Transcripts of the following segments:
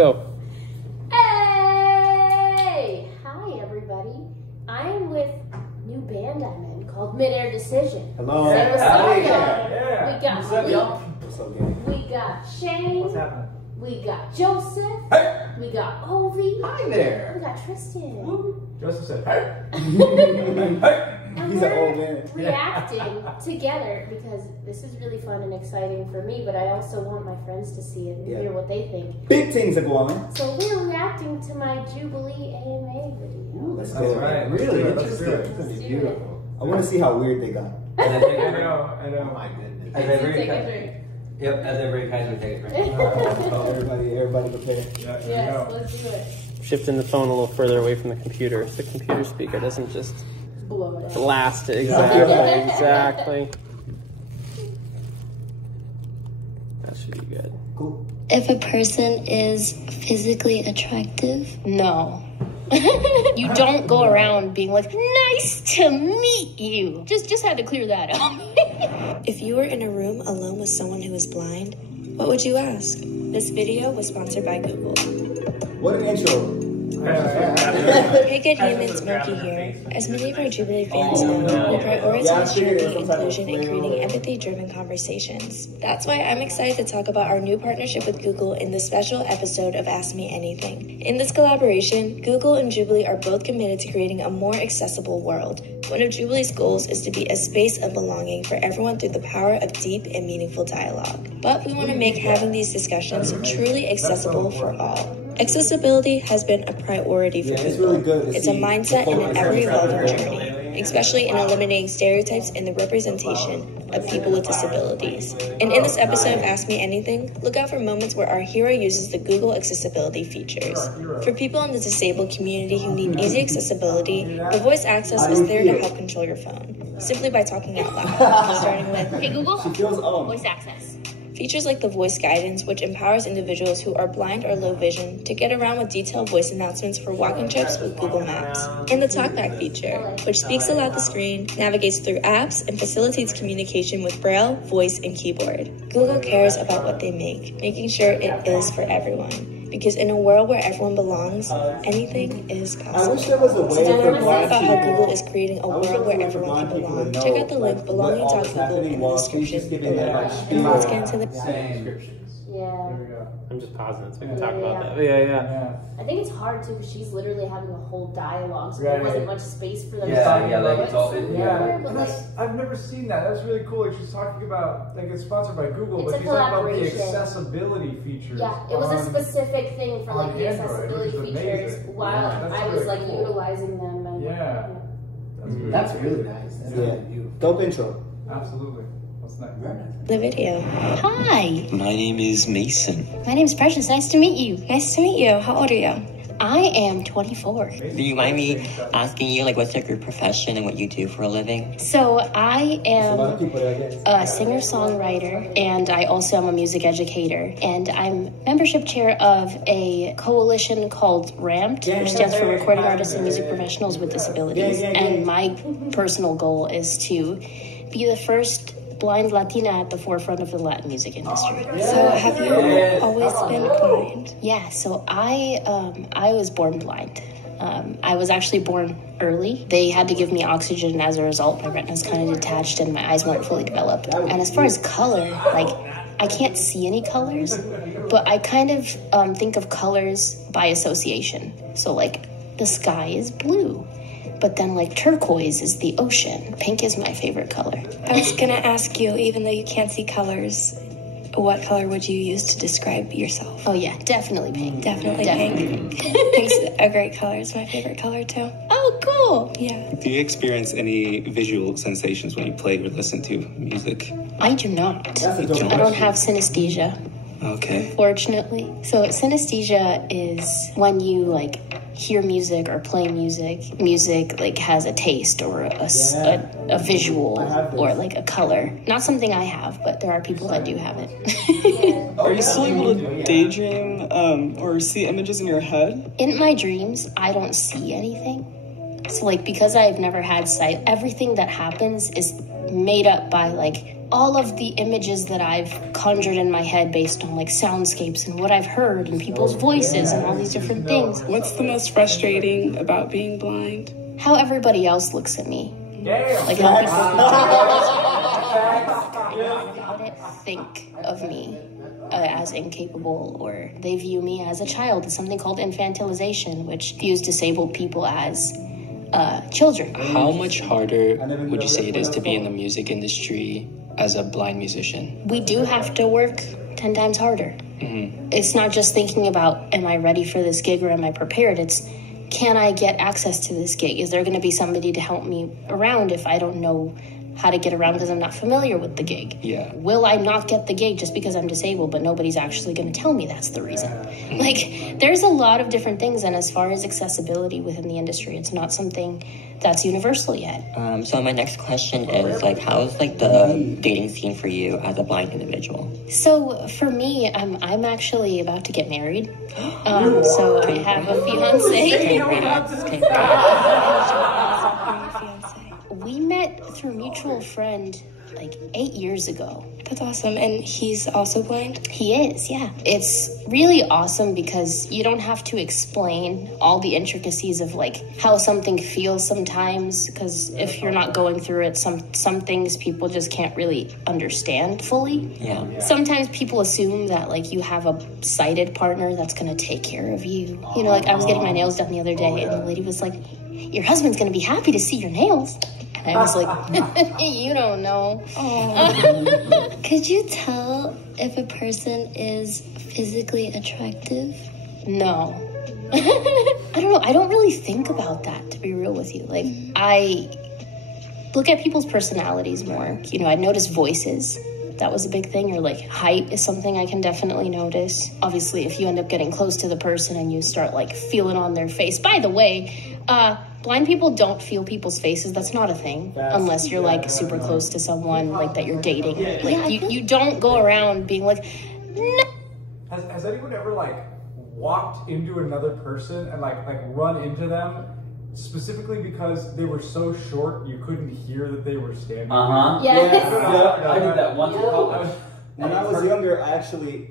go. Hey! Hi, everybody. I'm with a new band I'm in called Midair Decision. Hello. Yeah. We got Lee. We got Shane. What's happening? We got Joseph. Hey. We got Ovi. Hi there. We got Tristan. Joseph said, hey. And He's an old man. reacting together because this is really fun and exciting for me, but I also want my friends to see it and hear what they think. Big things are going on. So we're reacting to my Jubilee AMA video. Ooh, let's That's go. right. Really Let's do it. interesting. It's going to be beautiful. I want to see how weird they got. I know. Oh my goodness. Take a drink. Yep, as everybody kind of take a break. Everybody prepare. Yes, let's do it. Shifting the phone a little further away from the computer. So the computer speaker doesn't just Blow it out. blast it. Exactly. That should be good. Cool. If a person is physically attractive, no. You don't go around being like, nice to meet you. Just had to clear that up. If you were in a room alone with someone who is blind, what would you ask? This video was sponsored by Google. What an intro. Hey good humans, Monkey here. As many of our Jubilee fans know, we prioritize Jubilee inclusion and creating empathy-driven conversations. That's why I'm excited to talk about our new partnership with Google in this special episode of Ask Me Anything. In this collaboration, Google and Jubilee are both committed to creating a more accessible world. One of Jubilee's goals is to be a space of belonging for everyone through the power of deep and meaningful dialogue. But we want to make having these discussions truly accessible for all. Accessibility has been a priority for Google. It's a mindset and an ever-evolving journey, especially in eliminating stereotypes and the representation of people with disabilities. And in this episode of Ask Me Anything, look out for moments where our hero uses the Google accessibility features. For people in the disabled community who need easy accessibility, the voice access is there to help control your phone, simply by talking out loud, starting with, "Hey Google, voice access." Features like the voice guidance, which empowers individuals who are blind or low vision to get around with detailed voice announcements for walking trips with Google Maps. And the talkback feature, which speaks aloud the screen, navigates through apps, and facilitates communication with Braille, voice, and keyboard. Google cares about what they make, making sure it is for everyone. Because in a world where everyone belongs, anything is possible. I wish there was a way to learn for more about blind how people. Google is creating a world where everyone can belong, check out the link belonging.google in the description below. And let's get into the Same. Yeah. There we go. I'm just pausing it so we can talk about that. But yeah. I think it's hard too because she's literally having a whole dialogue, so Right. there wasn't much space for them to Yeah, talk yeah, like about it's all- it. Yeah, But and like, I've never seen that. That's really cool. Like she's talking about, like it's sponsored by Google, It's but a she's talking about the collaboration. accessibility features. yeah, it was a on- specific thing for like on the Android, accessibility which is features amazing. while Yeah, that's I was really like cool. utilizing them. And, Yeah. That's really nice. Yeah. Dope intro. Absolutely. What's next? the video. Hi, My name is Mason. my name's Precious. Nice to meet you. Nice to meet you. How old are you? I am 24. Do you mind me asking you, like, what's like your profession and what you do for a living? So I A lot of am people there, I guess. a singer-songwriter, and I also am a music educator. And I'm membership chair of a coalition called RAMPed, which stands for Recording Artists and Music Professionals with Disabilities. And my personal goal is to be the first blind Latina at the forefront of the Latin music industry. So have you always been blind? Yeah, so I was born blind. I was actually born early. They had to give me oxygen as a result. My retina's kind of detached and my eyes weren't fully developed. And as far as color, like, I can't see any colors, but I kind of think of colors by association. So, like, the sky is blue. But then, like, turquoise is the ocean. Pink is my favorite color. I was gonna ask you, even though you can't see colors, what color would you use to describe yourself? Oh, yeah, definitely pink. Definitely Definitely. pink. Pink's a great color. It's my favorite color, too. Oh, cool. Yeah. Do you experience any visual sensations when you play or listen to music? I do not. That's a dope I don't question. have synesthesia, Okay. fortunately. So synesthesia is when you, like, hear music or play music. Music, like, has a taste or a visual or, like, a color. Not something I have, but there are people that do have it. Are you still able to daydream or see images in your head? In my dreams, I don't see anything. So, like, because I've never had sight, everything that happens is made up by, like, all of the images that I've conjured in my head based on, like, soundscapes and what I've heard and people's voices and all these different things. What's the most frustrating about being blind? How everybody else looks at me. Yeah. Like, how people think of me as incapable, or they view me as a child. It's something called infantilization, which views disabled people as children. How much harder would you say it is to be in the music industry as a blind musician? We do have to work 10 times harder. Mm-hmm. It's not just thinking about, am I ready for this gig or am I prepared? It's, can I get access to this gig? Is there going to be somebody to help me around if I don't know how to get around because I'm not familiar with the gig? Yeah. Will I not get the gig just because I'm disabled, but nobody's actually going to tell me that's the reason? Like, there's a lot of different things, and as far as accessibility within the industry, it's not something that's universal yet. So my next question is, like, how's, like, the dating scene for you as a blind individual? So for me, I'm actually about to get married. So I have a fiance. We met through a mutual friend like 8 years ago. That's awesome. And he's also blind? He is, yeah. It's really awesome because you don't have to explain all the intricacies of like how something feels sometimes, because if you're not going through it, some things people just can't really understand fully. Yeah. Sometimes people assume that like you have a sighted partner that's going to take care of you. You know, like I was getting my nails done the other day and the lady was like, your husband's going to be happy to see your nails. And I was like, you don't know. Could you tell if a person is physically attractive? No. I don't know. I don't really think about that, to be real with you. Like, I look at people's personalities more. You know, I notice voices. That was a big thing. Or like height is something I can definitely notice. Obviously, if you end up getting close to the person and you start like feeling on their face. By the way, blind people don't feel people's faces. That's not a thing unless you're like super close to someone like that you're dating. Like you don't go around being like, no. Has anyone ever like walked into another person and like run into them specifically because they were so short you couldn't hear that they were standing? Yes. I did that once. When I was younger, I actually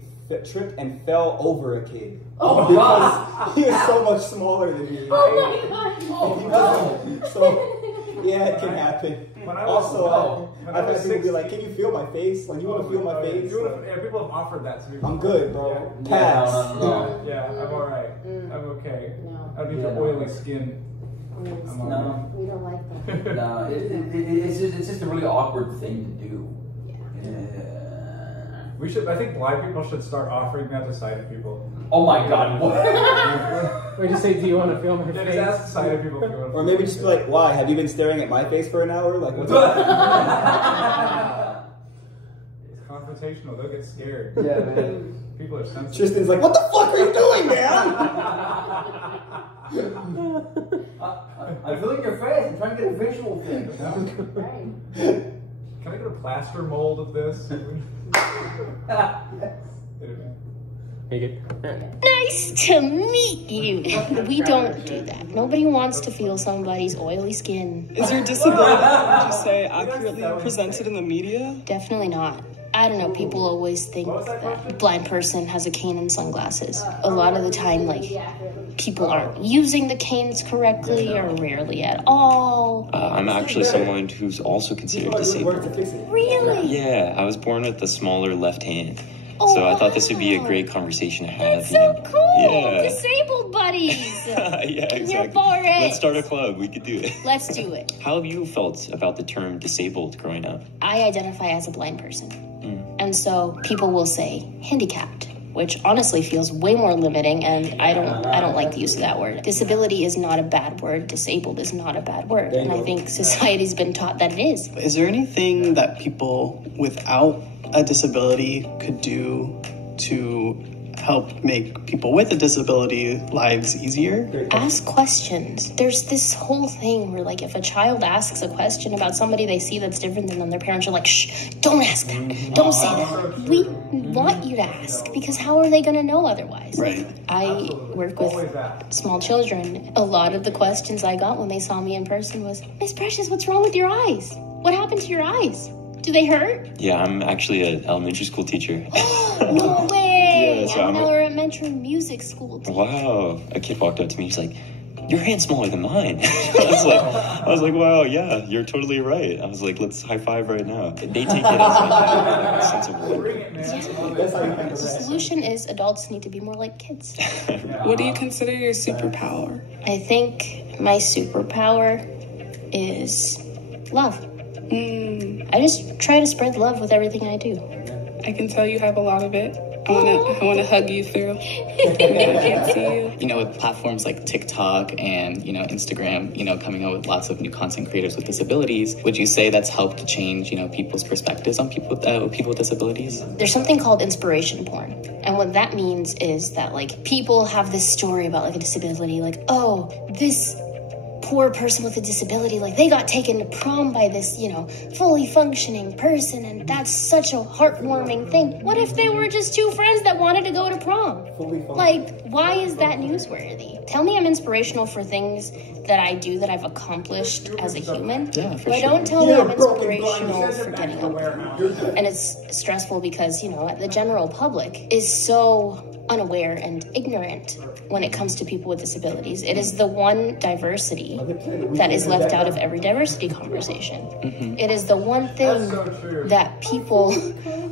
tripped and fell over a kid. Oh, because he was so much smaller than me. Oh my god. So, yeah, it can happen. Also, I've had people be like, can you feel my face? Like, you want to feel my face? Yeah, people have offered that to me. I'm good, bro. Yeah. Pass. Yeah, I'm alright. I'm okay. No. I need the oily skin. No. We don't like that. No, it's just a really awkward thing to do. I think blind people should start offering that to sighted people. Oh my god, what? We just say, do you want to feel my Just face? ask sighted people if you want to. Or maybe just be like, why? Have you been staring at my face for an hour? Like, what's up? It's confrontational. They'll get scared. Yeah, man. People are sensitive. Tristan's like, what the fuck are you doing, man? I'm feeling your face. I'm trying to get a visual thing. Right. Can I get a plaster mold of this? Nice to meet you. We don't do that. Nobody wants to feel somebody's oily skin. Is your disability, would you say, accurately presented in the media? Definitely not. I don't know, people always think that a blind person has a cane and sunglasses. A lot of the time, like, people aren't using the canes correctly or rarely at all. I'm actually someone who's also considered disabled. Really? Yeah, I was born with a smaller left hand. So I thought this would be a great conversation to have. That's so cool! Yeah. Disabled buddies! Yeah, exactly. Here for it! Let's start a club. We could do it. Let's do it. How have you felt about the term disabled growing up? I identify as a blind person. And so people will say handicapped, which honestly feels way more limiting, and I don't like the use of that word. Disability is not a bad word. Disabled is not a bad word. And I think society's been taught that it is. Is there anything that people without a disability could do to help make people with a disability lives easier? Ask questions. There's this whole thing where, like, if a child asks a question about somebody they see that's different than them, their parents are like, shh, don't ask that. Don't say that. We want you to ask, because how are they going to know otherwise? Right. I work with small children. A lot of the questions I got when they saw me in person was, Miss Precious, what's wrong with your eyes? What happened to your eyes? Do they hurt? Yeah, I'm actually an elementary school teacher. No way! Yeah, so I'm an elementary music school teacher. Wow. A kid walked up to me, he's like, your hand's smaller than mine. I was like, wow, yeah, you're totally right. I was like, let's high five right now. They take it as like a sense of wonder. The solution is adults need to be more like kids. What do you consider your superpower? I think my superpower is love. I just try to spread love with everything I do. I can tell you have a lot of it. I wanna hug you through. I can't see you. You know, with platforms like TikTok and, you know, Instagram, you know, coming out with lots of new content creators with disabilities, would you say that's helped to change, you know, people's perspectives on people with disabilities? There's something called inspiration porn. And what that means is that, like, people have this story about, like, a disability, like, oh, this poor person with a disability, like, they got taken to prom by this, you know, fully functioning person, and that's such a heartwarming thing. What if they were just two friends that wanted to go to prom? Like, why is that newsworthy? Tell me I'm inspirational for things that I do that I've accomplished as a human. Yeah, for but sure. don't tell me I'm inspirational for getting up. And it's stressful because, you know, the general public is so unaware and ignorant when it comes to people with disabilities. It is the one diversity that is left out of every diversity conversation. It is the one thing that people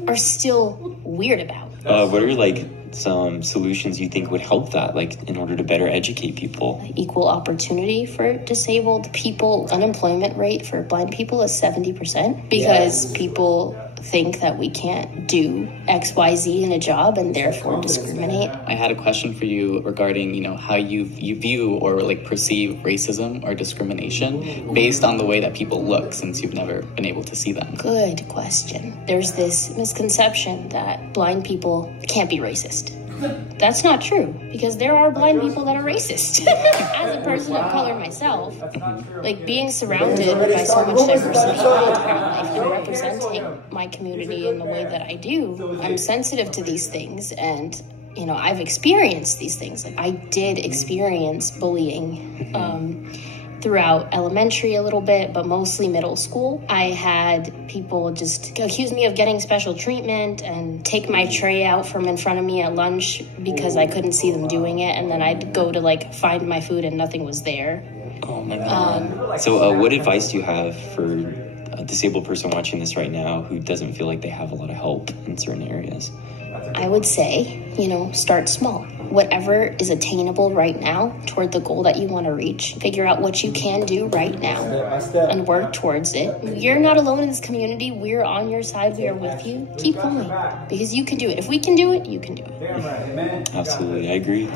are still weird about. What are like some solutions you think would help that, like in order to better educate people? Equal opportunity for disabled people. Unemployment rate for blind people is 70% because people think that we can't do XYZ in a job and therefore discriminate. I had a question for you regarding, you know, how you view or like perceive racism or discrimination based on the way that people look, since you've never been able to see them. Good question. There's this misconception that blind people can't be racist. That's not true, because there are blind people that are racist. As a person of color myself, like being surrounded by so much diversity my entire life and representing my community in the way that I do, I'm sensitive to these things, and you know, I've experienced these things. Like, I did experience bullying throughout elementary a little bit, but mostly middle school. I had people just accuse me of getting special treatment and take my tray out from in front of me at lunch because I couldn't see them doing it, and then I'd go to like find my food and nothing was there. Oh my God. So what advice do you have for a disabled person watching this right now who doesn't feel like they have a lot of help in certain areas? I would say, you know, start small. Whatever is attainable right now toward the goal that you want to reach, figure out what you can do right now and work towards it. You're not alone in this community. We're on your side. We are with you. Keep going, because you can do it. If we can do it, you can do it. Absolutely, I agree.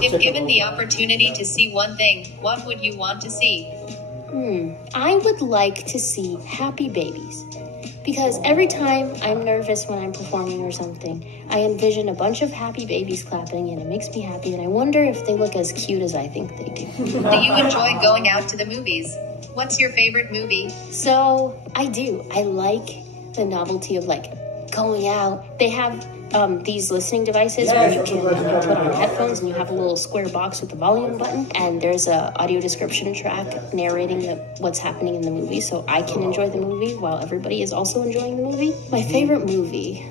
If given the opportunity to see one thing, what would you want to see? I would like to see happy babies. Because every time I'm nervous when I'm performing or something, I envision a bunch of happy babies clapping, and it makes me happy, and I wonder if they look as cute as I think they do. Do you enjoy going out to the movies? What's your favorite movie? So, I do. I like the novelty of, like, going out. They have these listening devices where you can put on headphones and you have a little square box with the volume button, and there's a audio description track narrating what's happening in the movie, so I can enjoy the movie while everybody is also enjoying the movie. My favorite movie,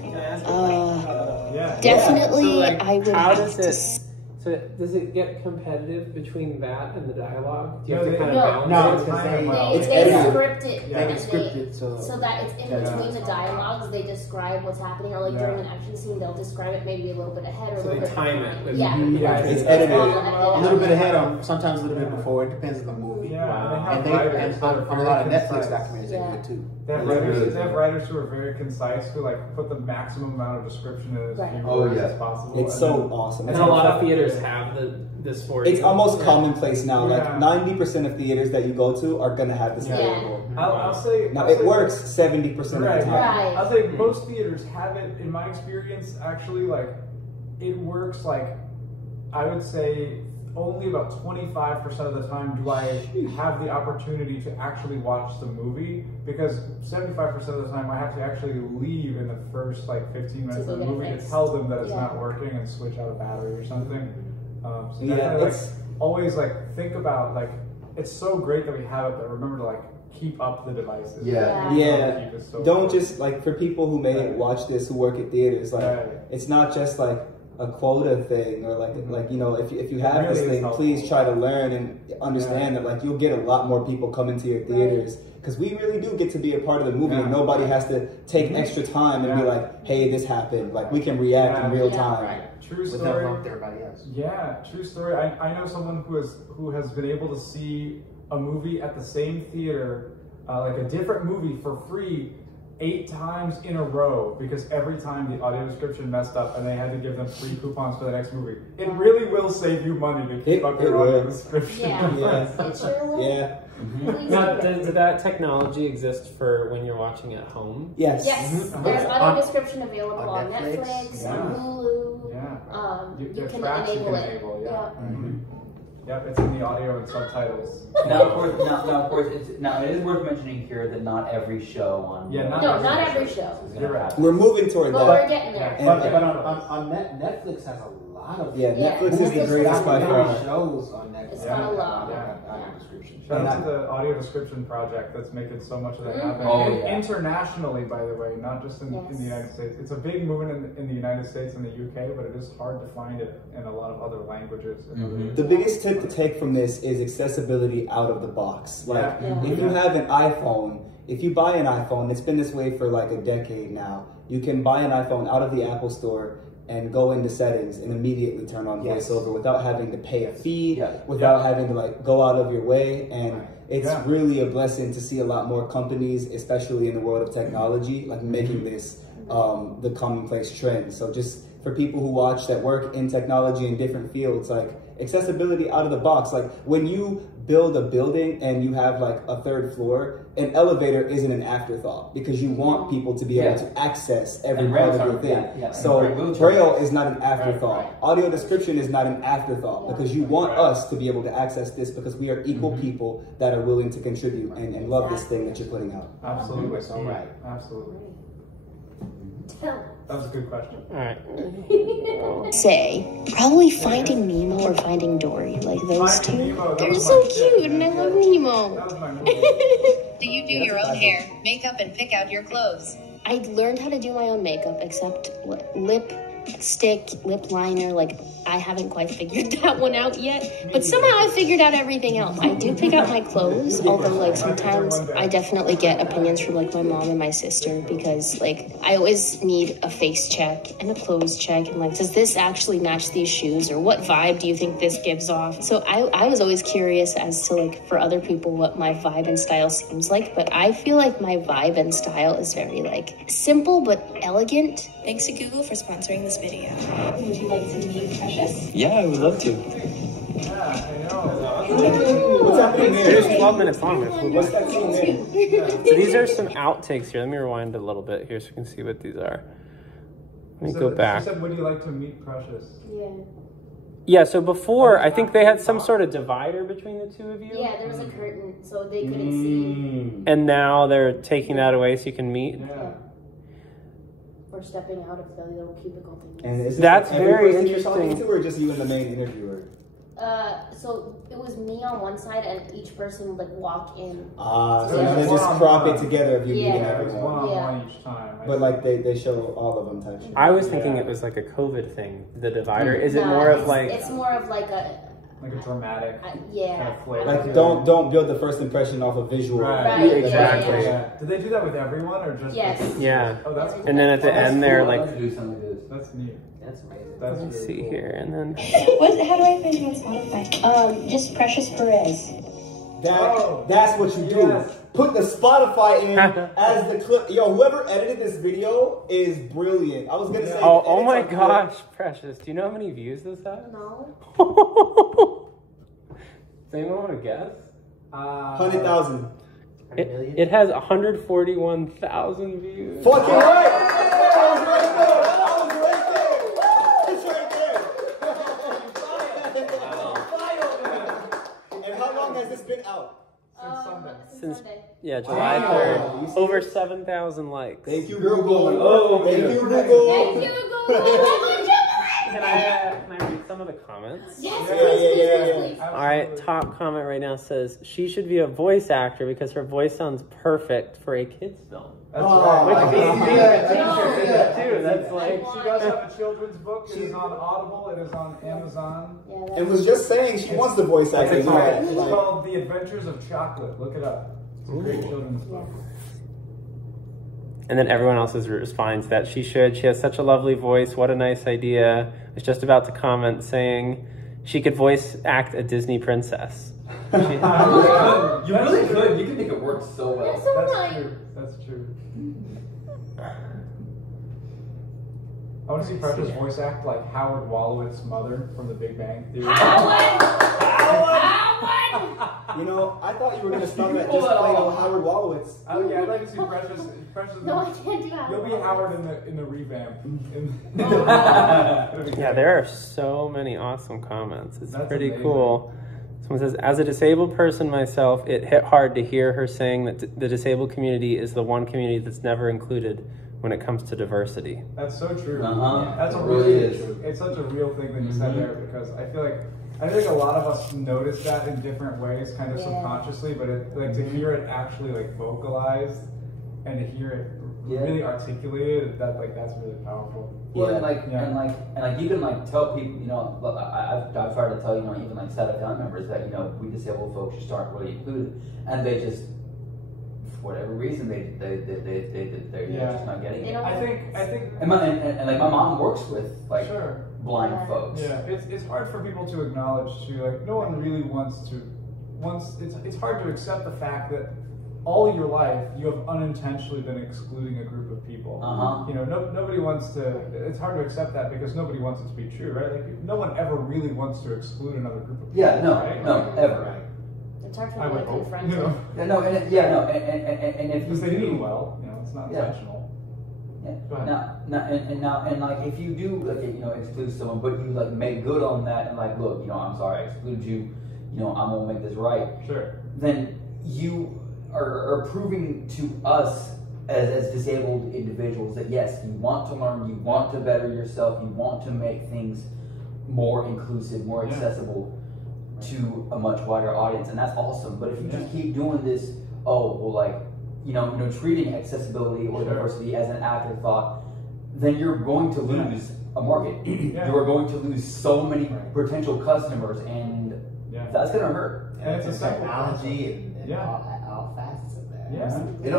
definitely I would have to. So does it get competitive between that and the dialogue? Do you have to kind No, of balance it? They script it. Yeah, they script it so that it's in between the dialogues. They describe what's happening, or like during an action scene, they'll describe it maybe a little bit ahead or a little bit time behind. it. Yeah, It's edited a little bit ahead, or sometimes a little bit before. It depends on the movie. have writers that are a lot of very Netflix concise. documentaries that do it too. They have writers who are very concise, who like put the maximum amount of description in as few words as possible. It's so awesome. And a lot of theaters have this for you. It's almost commonplace now. Like 90% of theaters that you go to are gonna have this available. I'll say now it works 70% of the time. I'll say most theaters have it. In my experience, actually, like it works. Like I would say only about 25% of the time do I have the opportunity to actually watch the movie, because 75% of the time I have to actually leave in the first like 15 minutes of the movie to tell them that it's not working and switch out a battery or something. So like, always like think about like it's so great that we have it, but remember to like keep up the devices. Don't just like, for people who may watch this who work at theaters, like it's not just like a quota thing, or like you know, if you have this thing, please try to learn and understand that like you'll get a lot more people coming to your theaters, because we really do get to be a part of the movie, and nobody has to take extra time and be like, hey, this happened. Like we can react in real time. True story. Everybody else. Yeah, true story. I know someone who has been able to see a movie at the same theater, like a different movie for free, 8 times in a row, because every time the audio description messed up and they had to give them free coupons for the next movie. It really will save you money to keep up your audio description. Now, does that technology exist for when you're watching at home? Yes. There's audio description available on Netflix, on Hulu. You can enable it. Yep, it's in the audio and subtitles. Now, of course, it is worth mentioning here that not every show on. Not every show. We're moving toward that. We're getting there. But on Netflix has a lot of Netflix is the greatest by far. Shows on Netflix. It's got a lot. Shout out to the audio description project that's making so much of that happen. Internationally, by the way, not just in the United States. It's a big movement in the United States and the UK, but it is hard to find it in a lot of other languages. The biggest tip to take from this is accessibility out of the box. Like, if you have an iPhone, if you buy an iPhone, it's been this way for like a decade now. You can buy an iPhone out of the Apple Store and go into settings and immediately turn on voiceover without having to pay a fee, without having to like go out of your way. And it's really a blessing to see a lot more companies, especially in the world of technology, like making this the commonplace trend. So just for people who watch that work in technology in different fields, like accessibility out of the box. Like when you build a building and you have like a 3rd floor, an elevator isn't an afterthought, because you want people to be able to access every part of your thing. So Braille is not an afterthought. Audio description is not an afterthought, because you want us to be able to access this, because we are equal people that are willing to contribute and love this thing that you're putting out. Absolutely. Absolutely. That was a good question. Alright. Say, probably Finding Nemo or Finding Dory, like those two. They're so cute, and I love Nemo. Do you do your own hair, makeup, and pick out your clothes? I learned how to do my own makeup, except lipstick, lip liner. Like, I haven't quite figured that one out yet, but somehow I figured out everything else. I do pick out my clothes, although like sometimes I definitely get opinions from like my mom and my sister, because like I always need a face check and a clothes check, and like, does this actually match these shoes, or what vibe do you think this gives off? So I was always curious as to like, for other people, what my vibe and style seems like, but I feel like my vibe and style is very like simple but elegant. Thanks to Google for sponsoring this video. Would you like to meet Precious? Yeah, I would love to. What's happening there? It is 12 minutes long. What's that scene there? So these are some outtakes here. Let me rewind a little bit here so you can see what these are. Let me go back. You said, would you like to meet Precious? Yeah, so before, I think they had some sort of divider between the two of you. Yeah, there was a curtain, so they couldn't see. And now they're taking that away so you can meet. Or stepping out of the little cubicle thing. And that's very interesting. Or just you and the main interviewer? So it was me on one side, and each person would like walk in. So they just crop it together of you meeting everyone. One each time. But like they show all of them touching. I was thinking it was like a COVID thing, the divider. Is it more of like... It's more of like a dramatic kind of flavor. Like don't build the first impression off a visual. Right. Exactly. Did they do that with everyone or just? Yeah. Oh, that's cool. And then at the end they're like... That's neat. That's amazing. That's Let's see here, and then... How do I find you on Spotify? Just Precious Perez. That's what you do. Yes. Put the Spotify in as the clip. Yo, whoever edited this video is brilliant. I was gonna say. Oh my gosh, Precious. Do you know how many views this has? No. Does anyone want to guess? 100,000. It has 141,000 views. Fucking right! I was right there! I was right there! It's right there! And how long has this been out? Since Sunday. Since Sunday. Yeah, July 3rd. Over 7,000 likes. Thank you, Google. Oh, thank you, Google. Thank you, Google. Can I read some of the comments? Yes, please. All right, top comment right now says, she should be a voice actor because her voice sounds perfect for a kid's film. That's right. Which means too. That's like... She does have a children's book. It is on Audible. It is on Amazon. And was just saying she wants the voice acting. It's called The Adventures of Chocolate. Look it up. It's a great children's book. And then everyone else's responds that she should. She has such a lovely voice. What a nice idea. I was just about to comment saying she could voice act a Disney princess. You really could. You could make it work so well. That's so right. True. That's true. I want to see Precious voice act like Howard Wollowitz's mother from The Big Bang Theory. You know, I thought you were going to stop at just playing Howard Wolowitz. Yeah, I'd like to see Precious. No, I can't do that. You'll be Howard in the revamp. Yeah, there are so many awesome comments. It's pretty amazing. cool. Someone says, as a disabled person myself, it hit hard to hear her saying that the disabled community is the one community that's never included when it comes to diversity. That's so true. Uh-huh. That's a really really true. It's such a real thing that you said there, because I think a lot of us notice that in different ways, kind of subconsciously, but to hear it actually vocalized and to hear it really articulated, that's really powerful. Well, and you can tell people, I've tried to tell even set of family members that we disabled folks just aren't really included, and they just, for whatever reason, they're just not getting it. I think, and my mom works with blind folks. Yeah, it's hard for people to acknowledge too. No one really wants to. It's hard to accept the fact that all your life you have unintentionally been excluding a group of people. Nobody wants to. It's hard to accept that because nobody wants it to be true, right? No one ever really wants to exclude another group of people. Yeah, no, right? no, ever. It's hard for me to confront it. And if because they mean well, it's not intentional. Now, if you do exclude someone, but you make good on that and look, I'm sorry, I excluded you, I'm gonna make this right. Sure. Then you are proving to us as disabled individuals that yes, you want to learn, you want to better yourself, you want to make things more inclusive, more accessible to a much wider audience, and that's awesome. But if you just keep doing this, treating accessibility or diversity as an afterthought, then you're going to lose a market. You are going to lose so many potential customers, and that's going to hurt. And it's a technology and all facets of that. Yeah. And it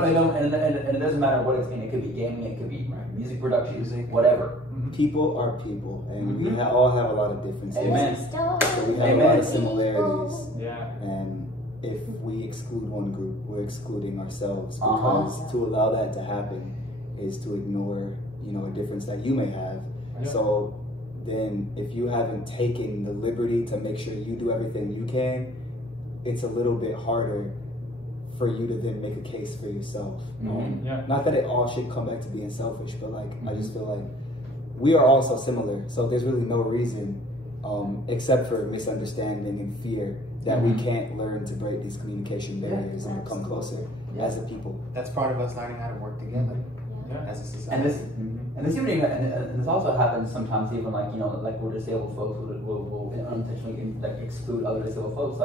doesn't matter what it's in. It could be gaming, it could be music production, whatever. People are people, and we all have a lot of differences. Amen. So we have a lot of similarities. Yeah. And if we exclude one group, we're excluding ourselves, because to allow that to happen is to ignore, a difference that you may have. Yeah. So then if you haven't taken the liberty to make sure you do everything you can, it's a little bit harder for you to then make a case for yourself. Not that it all should come back to being selfish, but I just feel like we are all so similar. So there's really no reason, except for misunderstanding and fear, that we can't learn to break these communication barriers and become closer as a people. That's part of us learning how to work together as a society. And this also happens sometimes, even we're disabled folks will unintentionally exclude other disabled folks,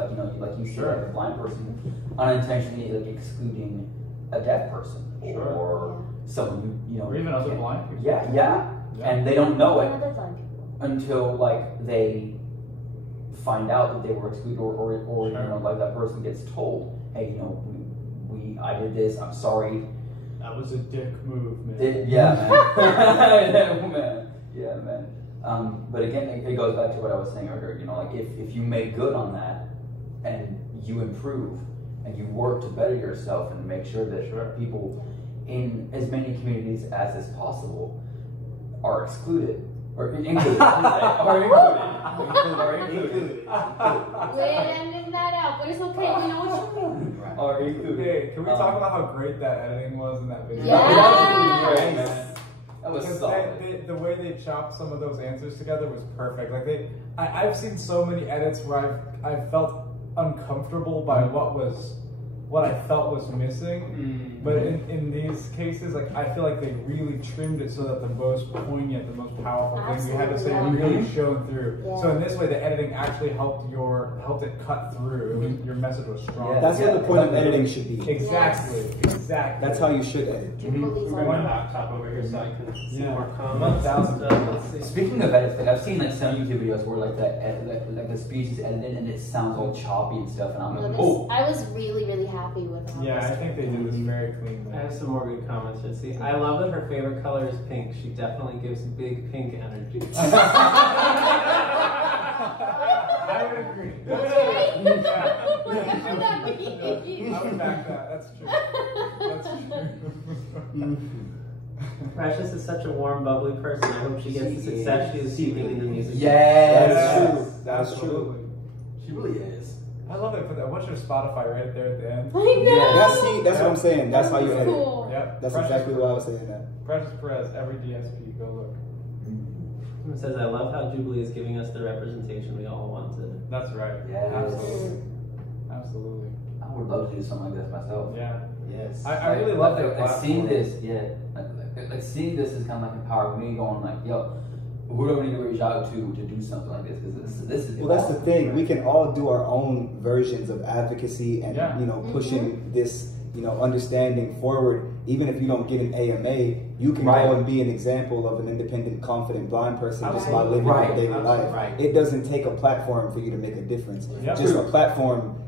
you said, a blind person unintentionally excluding a deaf person or someone who or even other blind people. Yeah. And they don't know it until they find out that they were excluded, or that person gets told, hey, I did this, I'm sorry. That was a dick move, man. Man. But again, it goes back to what I was saying earlier. If you make good on that, and you improve and you work to better yourself and make sure that people in as many communities as is possible are excluded. Or included. Or included. We're ending that out, but it's okay. We know what you mean. Or included. Hey, can we talk about how great that editing was in that video? Yes. That was because solid. the way they chopped some of those answers together was perfect. Like I've seen so many edits where I've felt uncomfortable by what I felt was missing, but in these cases, like I feel like they really trimmed it so that the most poignant, the most powerful thing you had to say really shone through. Yeah. So in this way, the editing actually helped it cut through. Your message was strong. Yeah, that's what the point of editing should be. Exactly, exactly. That's how you should edit. Bring my laptop over here so I can see more comments. Let's see. Speaking of edits, like I've seen like some YouTube videos where like the speech is edited and it sounds all choppy and stuff, and I'm like, oh. I was really, really happy with how Yeah, I think they did this very clean. I have some more good comments. Let's see. I love that her favorite color is pink. She definitely gives big pink energy. I would agree. I would back that. That's true. That's true. Precious is such a warm, bubbly person. I hope she gets the success she is seeking in the music. Yes, that's true. That's true. She really is. I love it. What's your Spotify right there at the end? I know. That's what I'm saying. That's how you edit. Cool. Yep. That's Precious exactly what I was saying. Precious Perez, every DSP, go look. It says, I love how Jubilee is giving us the representation we all wanted. That's right. Yeah. Absolutely. Absolutely. I would love to do something like this myself. Yeah. Yes. I really love that. Like seeing this, like seeing this is kind of like empowering me, going like, yo, who do we need to reach out to do something like this? Because this is. Well, that's the thing. We can all do our own versions of advocacy and pushing this understanding forward. Even if you don't get an AMA, you can go and be an example of an independent, confident blind person just by living your daily life. It doesn't take a platform for you to make a difference. Just a platform.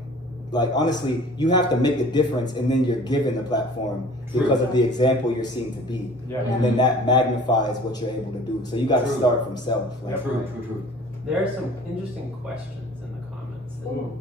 Like, honestly, you have to make a difference, and then you're given a platform because of the example you're seen to be. And then that magnifies what you're able to do. So you got to start from self. Like, True. There are some interesting questions in the comments. Some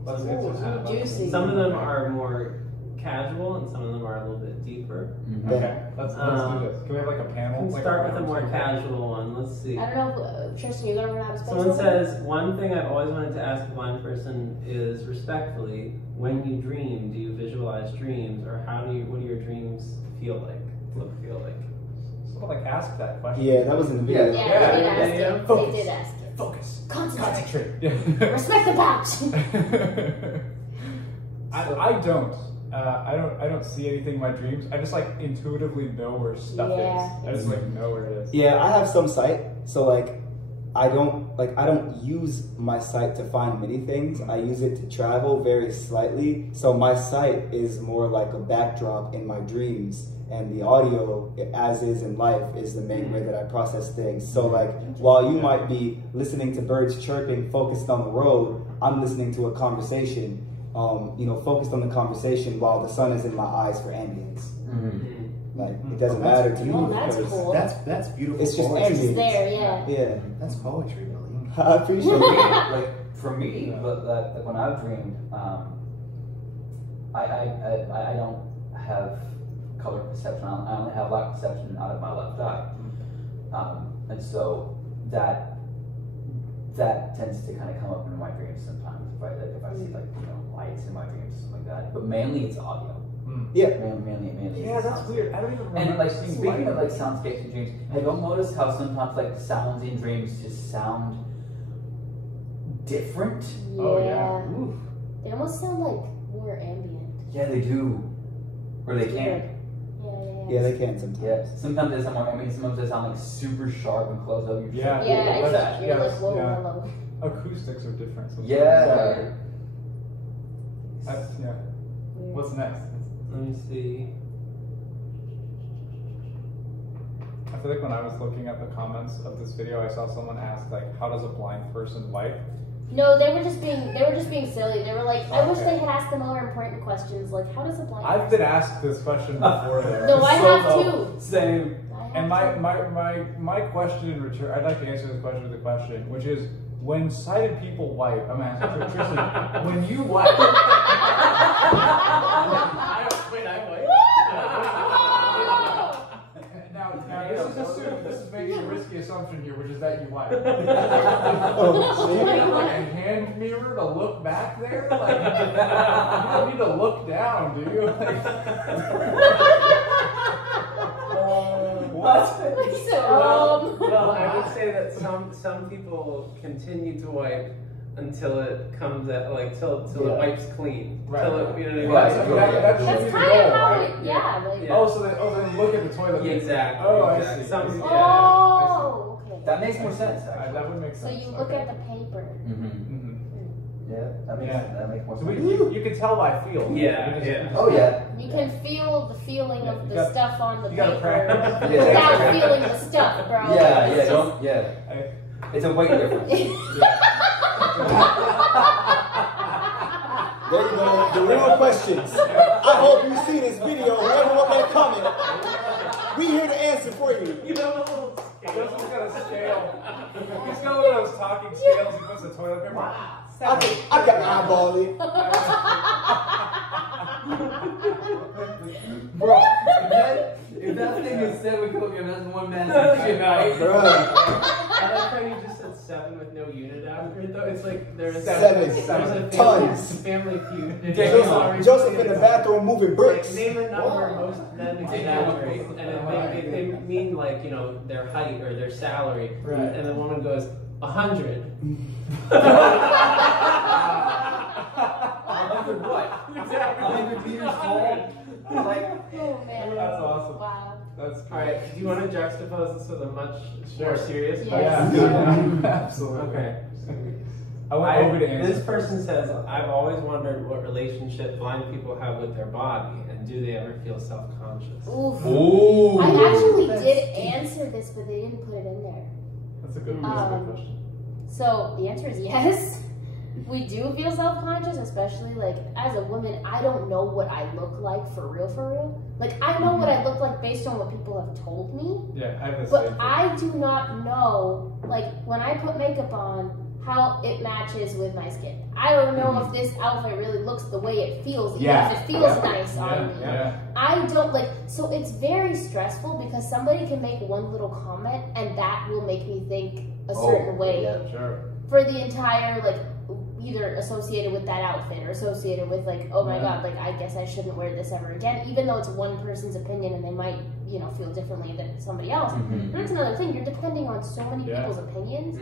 of them are more casual, and some of them are a little bit deeper. Okay, let's do this. Can we have like a panel? Let's start with a more casual one. Let's see. I don't know, Tristan, you're gonna run out of space. Someone says, one thing I've always wanted to ask a blind person is, respectfully, when you dream, do you visualize dreams, or what do your dreams feel like? Someone like ask that question. Yeah, that was in the video. Yeah, they did ask it. They did ask it. Focus. Concentrate. Respect the pouch. I don't. I don't see anything in my dreams. I just like intuitively know where stuff is. I just like know where it is. Yeah, I have some sight, so like I don't use my sight to find many things. I use it to travel very slightly. So my sight is more like a backdrop in my dreams, and the audio, as is in life, is the main way that I process things. So like while you might be listening to birds chirping, focused on the road, I'm listening to a conversation. Focused on the conversation while the sun is in my eyes for ambience. Like it doesn't matter to me that's because cool. That's beautiful. it's just poetry. ambience. It's there, Yeah. That's poetry, Billy. I appreciate it. Like for me, but when I've dreamed, I don't have color perception. I only have light perception out of my left eye, and so that tends to kind of come up in my dreams sometimes. If I see lights in my dreams, something like that. But mainly it's audio. Yeah. Mainly. Yeah, that's weird. I don't even remember. And like speaking of like soundscapes in dreams, have you noticed how sometimes like sounds in dreams just sound different? Yeah. Oh yeah. They almost sound like more ambient. Yeah, they do. Or they can. Yeah, they can sometimes. Yeah, sometimes they sound more. I mean, sometimes they sound like super sharp and close up. Yeah. You're like, whoa, yeah. hello. Acoustics are different. Sometimes. Yeah. Yeah. What's next? Let me see. I feel like when I was looking at the comments of this video, I saw someone ask like, "How does a blind person wipe?" No, they were just being silly. They were like, I wish they had asked the more important questions, like how does a blind I've been asked this question before. No, I have too. Same. And my question in return, I'd like to answer this question with a question, which is, when sighted people wipe, I'm asking Tristan, when you wipe. Now this is making a risky assumption here, which is that you wipe. Do you need like a hand mirror to look back there? Like, you don't need to look down, do you? Well, I would say that some people continue to wipe until it comes at till it wipes clean. Right. Till it, you know what I mean? That should be the kind goal, of how right? it, yeah. Oh, so they look at the toilet. Exactly. Oh, exactly. I see. Some, Oh, okay. That makes more sense. Actually. That would make So sense. you look at the paper. Yeah, that makes more So sense. you can tell by feel. Yeah. Oh yeah. You can feel the feeling of the stuff on the you gotta paper practice. without feeling the stuff, bro. It's a weight difference. There you go. The real questions. I hope you see this video. Whoever wrote that comment, we here to answer for you. You know the little scale. Justin's got a scale. He's got one of those talking scales. He puts the toilet paper. I can eyeball it. Bro, if that thing is 7 kilograms, that's one massive shit, right? I like how you just said 7 with no unit after it, though. It's like there's Seven tons. Family feud. Joseph in the bathroom moving bricks. Like, name a number most men exaggerate, and they mean like, you know, their height or their salary, and the woman goes 100. 100 what? 100 meters tall? Like, Oh man. That's awesome. Wow. That's cool. Alright, do you want to juxtapose this with a much more serious Yes. question? Yeah. Absolutely. Okay. I went over to answer. This person says, I've always wondered what relationship blind people have with their body, and do they ever feel self-conscious? Ooh. I actually did answer this, but they didn't put it in there. That's a good question. So the answer is yes. We do feel self-conscious, especially like as a woman. I don't know what I look like for real. Like I know what I look like based on what people have told me. Yeah, I have the But same. I do not know, like when I put makeup on, how it matches with my skin. I don't know if this outfit really looks the way it feels, even if it feels nice on me. I don't like, so it's very stressful because somebody can make one little comment and that will make me think a certain way for the entire, like, either associated with that outfit or associated with like, oh my god, like I guess I shouldn't wear this ever again, even though it's one person's opinion and they might, you know, feel differently than somebody else. But it's another thing, you're depending on so many people's opinions.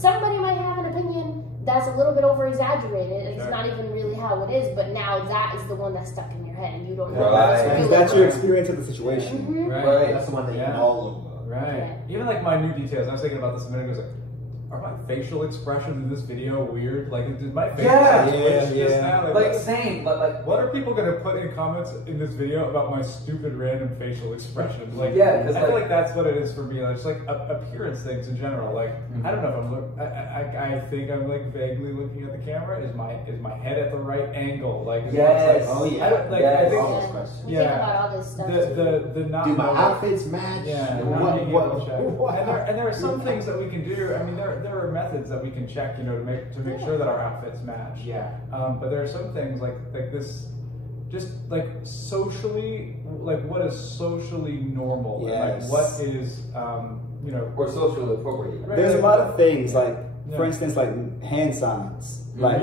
Somebody might have an opinion that's a little bit over exaggerated, it's not even really how it is, but now that is the one that's stuck in your head and you don't know. Because that's your experience of the situation. That's the one that you know. Even like my new details, I was thinking about this a minute ago. Are my facial expressions in this video weird? Like, did my face just now? Like same, but like, what are people gonna put in comments in this video about my stupid random facial expressions? Like, I feel like that's what it is for me. Like, just like appearance things in general. Like, I don't know if I think I'm like vaguely looking at the camera. Is my head at the right angle? Like, yes. Like, Oh yeah. I don't, like, I think, all those questions. You think about all this stuff. The not do my outfits match? Yeah. What? And there are some things that we can do. I mean, there are methods that we can check, you know, to make sure that our outfits match. But there are some things like this, just like socially, like what is socially normal, and like what is, you know, or socially appropriate. There's a lot of things like, for instance, like hand signs, like,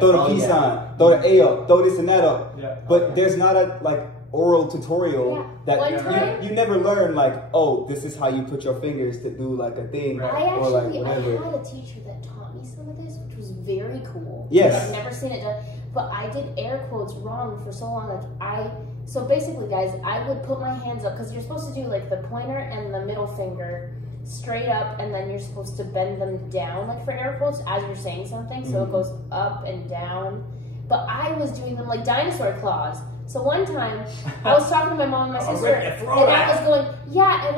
throw the peace sign, throw the A up, throw this and that up. But there's not a like oral tutorial that you never learn, like, oh, this is how you put your fingers to do like a thing, I or like actually, whatever. I had a teacher that taught me some of this, which was very cool. Yes. I've never seen it done, but I did air quotes wrong for so long. Like so basically, guys, I would put my hands up because you're supposed to do like the pointer and the middle finger straight up, and then you're supposed to bend them down, like for air quotes, as you're saying something. So it goes up and down. But I was doing them like dinosaur claws. So one time, I was talking to my mom and my sister, and I was going, and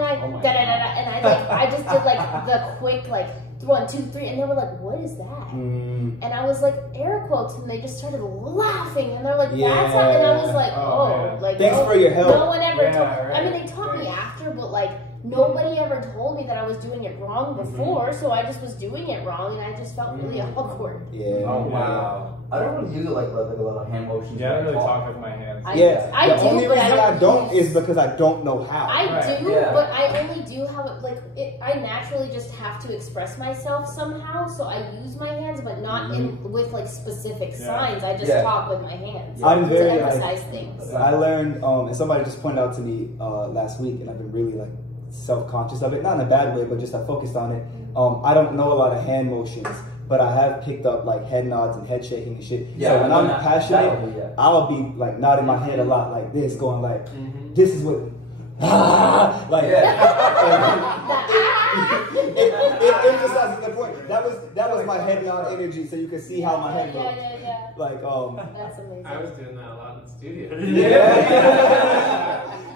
I just did like the quick like 1, 2, 3, and they were like, "What is that?" And I was like, air quotes, and they just started laughing, and they're like, "That's how," and I was like, like thanks for your help. No one ever told. I mean, they taught me after, but like nobody ever told me that I was doing it wrong before, so I just was doing it wrong, and I just felt really awkward. Yeah. Oh wow. I don't really use it like a lot of hand motions. Yeah, I don't really talk with my hands. I the do, only but reason I don't is because I don't know how. I do, but I only do how it, like, I naturally just have to express myself somehow, so I use my hands, but not with, like, specific signs. I just talk with my hands. I'm very, to emphasize things. I learned, and somebody just pointed out to me last week, and I've been really, like, self-conscious of it. Not in a bad way, but just I focused on it. I don't know a lot of hand motions, but I have picked up like head nods and head shaking and shit. Yeah, so when I'm passionate, I'll be like nodding my head a lot like this, going like, this is what, like, it emphasizes the point. That was my head nod energy, so you can see how my head goes. Like, that's amazing. I was doing that a lot in the studio.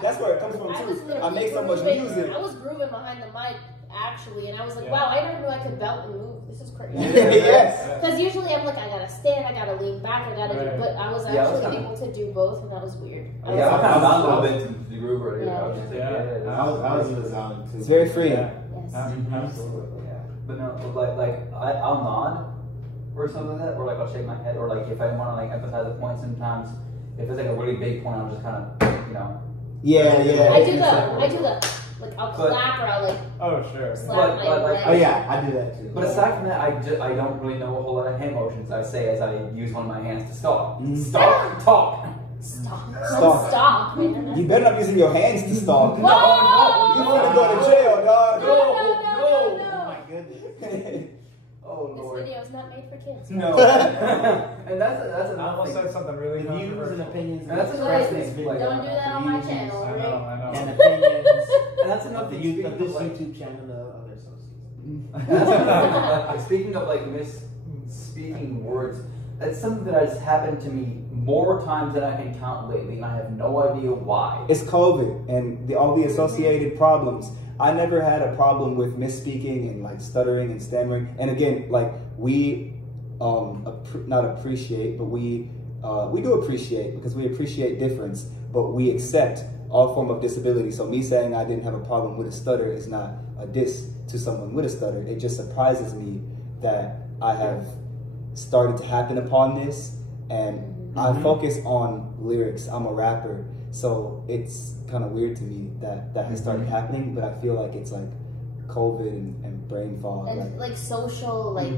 That's where it comes from too. I make so much music. I was grooving behind the mic actually, and I was like, wow, I never knew I could belt and move. This is crazy. Yes. Because usually I'm like, I gotta stand, I gotta lean back, I gotta do, but I was actually able to do both, and that was weird. I kind of found a little bit to the groove right here. I was just like, I was in the zone too. It's very freeing. Yes. Absolutely, yeah. But no, like I'll nod or something like that, or like I'll shake my head, or like if I want to like emphasize a point sometimes, if it's like a really big point, I'll just kind of, you know. Yeah. I do the, like I'll clap or I'll like. Oh sure. Slap my leg. Oh yeah, I do that too. But aside from that, I don't really know a whole lot of hand motions. I say as I use one of my hands to stop. Stop. Talk. Stop. You better not using your hands to stop. No. You want to go to jail, dog. No. Oh my goodness. Oh Lord. This video is not made for kids. No. And that's I almost said something really Views and opinions. And that's another thing. Like, don't do that on my channel. I know. And opinions. And that's another thing. Of this YouTube channel, the other associates. Speaking of like misspeaking words, that's something that has happened to me more times than I can count lately, and I have no idea why. It's COVID and all the associated problems. I never had a problem with misspeaking and like stuttering and stammering. And again, like we not appreciate, but we do appreciate, because we appreciate difference, but we accept all form of disability. So me saying I didn't have a problem with a stutter is not a diss to someone with a stutter. It just surprises me that I have started to happen upon this, and I focus on lyrics. I'm a rapper, so it's kind of weird to me that has started happening, but I feel like it's like COVID and brain fog. And like social, like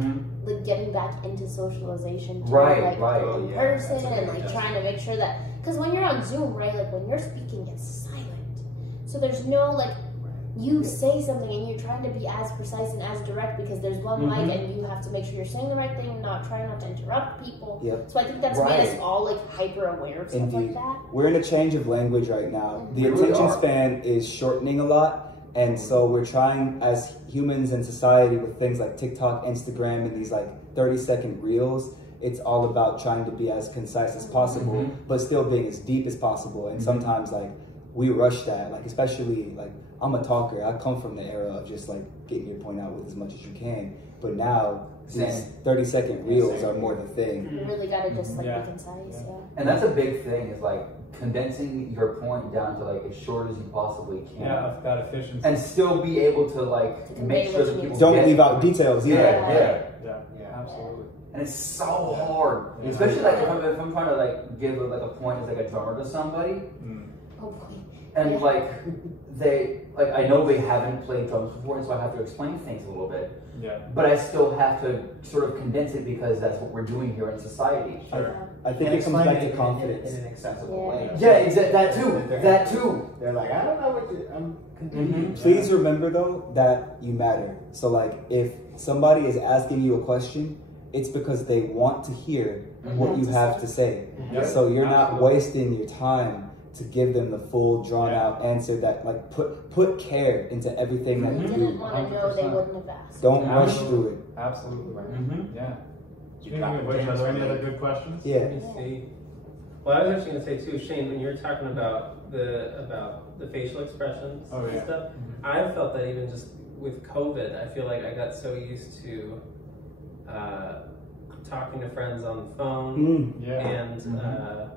getting back into socialization too, right, in person, and like trying to make sure that, because when you're on Zoom, right, like when you're speaking, it's silent, so there's no like, you say something and you're trying to be as precise and as direct because there's one mic and you have to make sure you're saying the right thing and try not to interrupt people. Yep. So I think that's made us all like hyper aware of stuff like that. We're in a change of language right now. The attention span is shortening a lot, and so we're trying as humans in society with things like TikTok, Instagram, and these like 30-second reels. It's all about trying to be as concise as possible, but still being as deep as possible. And sometimes like we rush that, like especially like I'm a talker. I come from the era of just like getting your point out with as much as you can. But now these 30-second reels are more the thing. You really gotta just like be concise, And that's a big thing, is like condensing your point down to like as short as you possibly can. Yeah, that efficiency. And still be able to like make sure that people don't leave out details either. Yeah, absolutely. And it's so hard, especially like if I'm trying to like give like a point as like a drummer to somebody. Oh boy. And like I know they haven't played drums before, and so I have to explain things a little bit. Yeah. But I still have to sort of condense it because that's what we're doing here in society. Sure. I think it comes back to confidence. In an accessible way. Yeah, exactly. That too. They're like, I don't know what I'm confused. Please remember though that you matter. So like if somebody is asking you a question, it's because they want to hear what you have to say. So you're not wasting your time to give them the full drawn out answer that like put care into everything that you do. Didn't want to know, they wouldn't have asked. Don't rush through it. Absolutely right. Yeah. Speaking of which, are there any other good questions? Yeah. Let me see. Well, I was actually going to say too, Shane, when you were talking about the facial expressions and stuff, I've felt that even just with COVID, I feel like I got so used to talking to friends on the phone and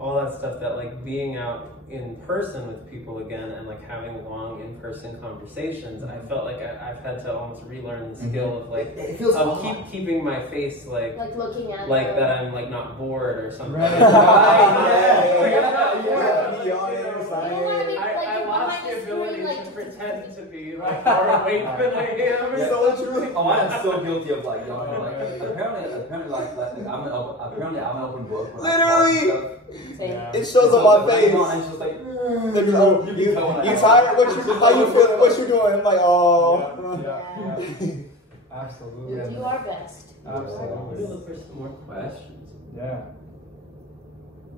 all that stuff, that like being out in person with people again and like having long in-person conversations, I felt like I've had to almost relearn the skill of like keeping my face like looking at like that I'm like not bored or something. Right. I lost the ability to pretend to be like far away than I am. So true. Oh, I am so guilty of like apparently I'm an open book. Literally, it shows on my face. You tired? How you feeling? What you doing? I'm like, oh. Absolutely. You do our best. Absolutely. We'll look for some more questions. Yeah.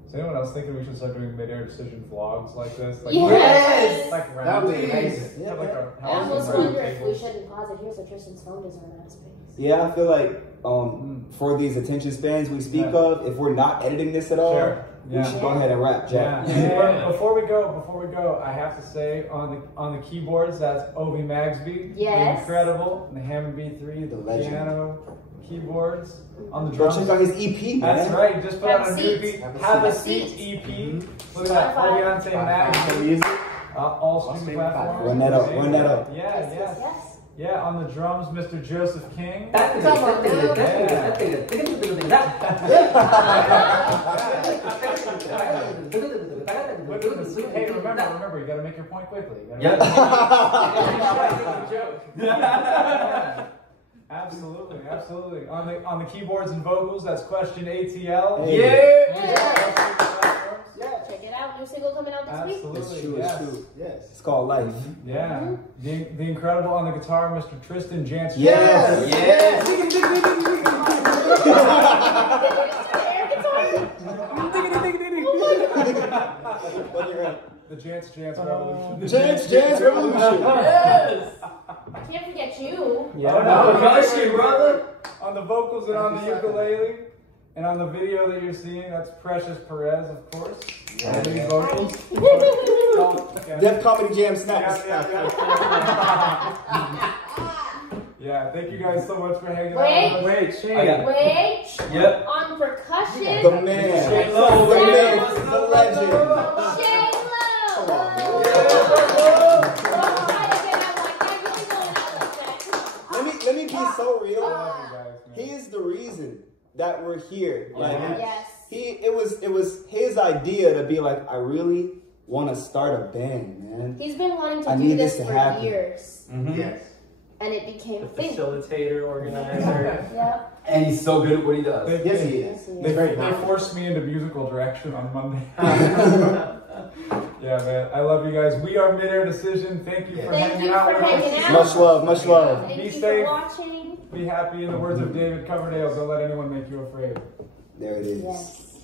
Is anyone else thinking we should start doing Midair decision vlogs like this? Like, yes! Like that would be amazing. I almost wonder if we shouldn't pause it here so Tristan's phone doesn't run out of space. Yeah, I feel like for these attention spans we speak of, if we're not editing this at all, we should go ahead and wrap, Jack. Yeah. Before we go, I have to say on the keyboards, that's Ovi Magsby. Yes. Incredible. The Hammond B3, the legend. piano keyboards. On the Go drums. check out his EP, man. That's right. Just put out a new EP. Have a Seat. Seat EP. Look at that. Oviante Max. All streaming platforms. Run that up. Yes. Yeah, on the drums, Mr. Joseph King. Come on, dude. Hey, remember, you gotta make your point quickly. Absolutely. On the keyboards and vocals, that's Question ATL. Check it out. New single coming out this week. Absolutely. It's true. Yes. It's called Life. Yeah. The incredible on the guitar, Mr. Tristan Jansen. Yes. The Jance Revolution. Jance Revolution. Yes. Can't forget you. Brother. On the vocals and on the ukulele. And on the video that you're seeing, that's Precious Perez, of course. Lead vocals. Def Comedy Jam Snaps. Yeah, thank you guys so much for hanging out. Wait. Yep. On percussion. The man. The myth. The legend. Let me be so real. He is the reason that we're here. Like, it was his idea to be like, I really want to start a band, man. He's been wanting to do this for years. Yes. And it became a thing. Facilitator, organizer. Yeah. And he's so good at what he does. Yes, he is. They forced me into musical direction on Monday. Yeah, man. I love you guys. We are Midair Decision. Thank you for hanging out with us. Much love. Much love. Thank you safe. for watching. Be happy. In the words of David Coverdale, don't let anyone make you afraid. There it is. Yes.